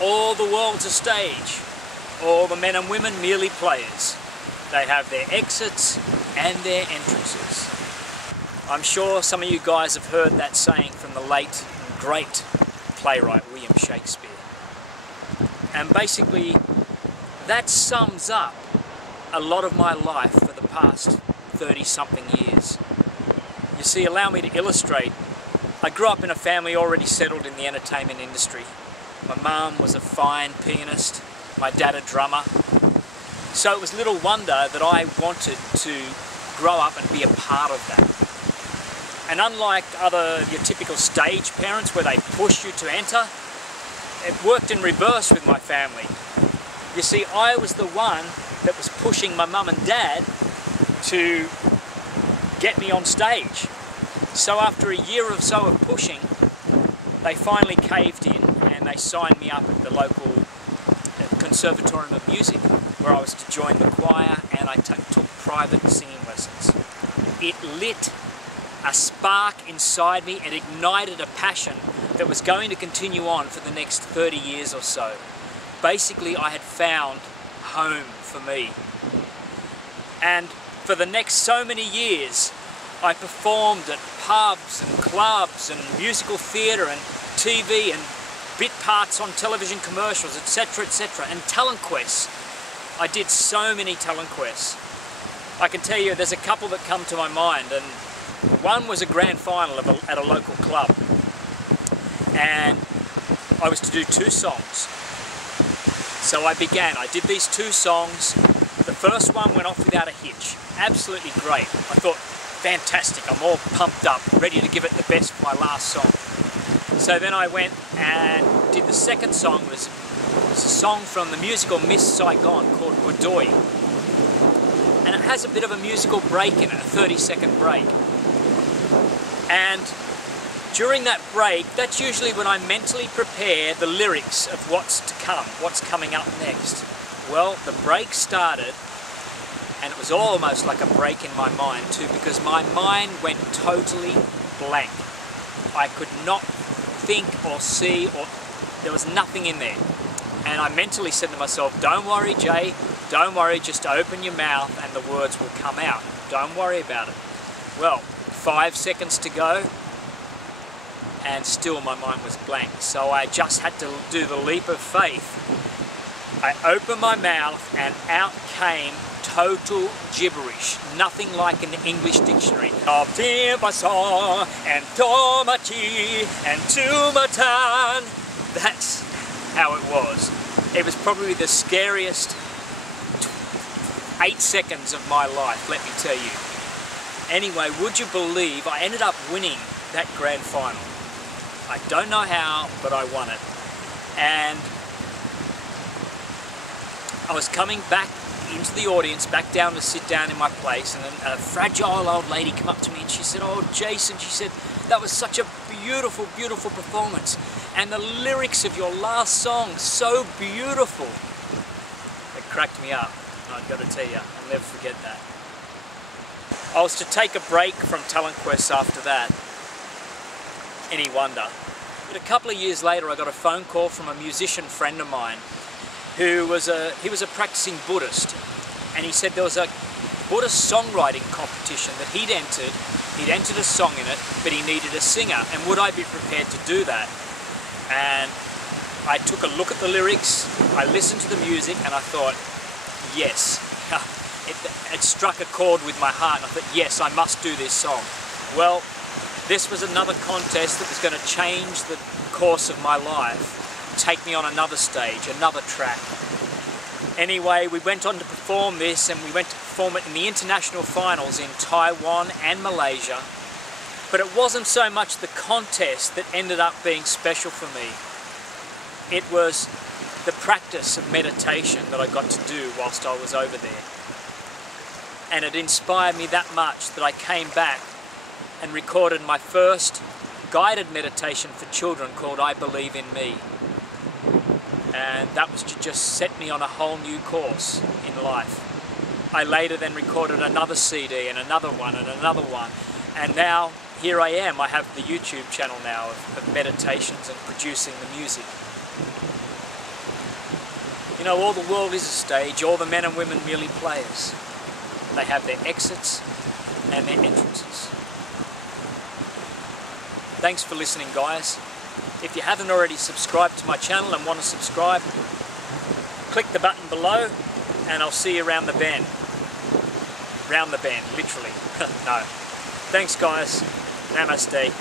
All the world's a stage. All the men and women merely players. They have their exits and their entrances. I'm sure some of you guys have heard that saying from the late and great playwright William Shakespeare. And basically, that sums up a lot of my life for the past 30-something years. You see, allow me to illustrate. I grew up in a family already settled in the entertainment industry. My mum was a fine pianist, my dad a drummer. So it was little wonder that I wanted to grow up and be a part of that. And unlike your typical stage parents where they push you to enter, it worked in reverse with my family. You see, I was the one that was pushing my mum and dad to get me on stage. So after a year or so of pushing, they finally caved in and they signed me up at the local Conservatorium of Music, where I was to join the choir, and I took private singing lessons. It lit a spark inside me and ignited a passion that was going to continue on for the next 30 years or so. Basically, I had found home for me. And for the next so many years, I performed at pubs and clubs and musical theatre and TV and bit parts on television commercials, etc., etc., and talent quests. I did so many talent quests. I can tell you there's a couple that come to my mind, and one was a grand final at a local club, and I was to do 2 songs. So I did these 2 songs. The first one went off without a hitch. Absolutely great. I thought, fantastic, I'm all pumped up, ready to give it the best for my last song. So then I went and did the second song. It was a song from the musical Miss Saigon called Boudoir. And it has a bit of a musical break in it, a 30-second break. And during that break, that's usually when I mentally prepare the lyrics of what's to come, what's coming up next. Well, the break started, and it was almost like a break in my mind too, because my mind went totally blank. I could not think or see, or there was nothing in there. And I mentally said to myself, don't worry, Jay, don't worry, just open your mouth and the words will come out. Don't worry about it. Well, 5 seconds to go, and still my mind was blank. So I just had to do the leap of faith. I opened my mouth and out came total gibberish, nothing like an English dictionary. And tomati and tumatan. That's how it was. It was probably the scariest 8 seconds of my life, let me tell you. Anyway, would you believe I ended up winning that grand final? I don't know how, but I won it. And I was coming back into the audience, back down to sit down in my place, and then a fragile old lady came up to me and she said, "Oh, Jason," she said, "that was such a beautiful, beautiful performance. And the lyrics of your last song, so beautiful." It cracked me up. I've got to tell you, I'll never forget that. I was to take a break from Talent Quest after that. Any wonder? But a couple of years later, I got a phone call from a musician friend of mine who was a practicing Buddhist, and he said there was a Buddhist songwriting competition that he'd entered. He'd entered a song in it, but he needed a singer, and would I be prepared to do that? And I took a look at the lyrics, I listened to the music, and I thought, yes. It struck a chord with my heart, and I thought, yes, I must do this song. Well, this was another contest that was going to change the course of my life, take me on another stage, another track. Anyway, we went on to perform this, and we went to perform it in the international finals in Taiwan and Malaysia. But it wasn't so much the contest that ended up being special for me. It was the practice of meditation that I got to do whilst I was over there. And it inspired me that much that I came back and recorded my first guided meditation for children called I Believe in Me. And that was to just set me on a whole new course in life. I later then recorded another CD and another one and another one. And now here I am. I have the YouTube channel now of meditations and producing the music. know, all the world is a stage, all the men and women merely players. They have their exits and their entrances. Thanks for listening, guys. If you haven't already subscribed to my channel and want to subscribe, click the button below and I'll see you around the bend. Round the bend, literally. No. Thanks, guys. Namaste.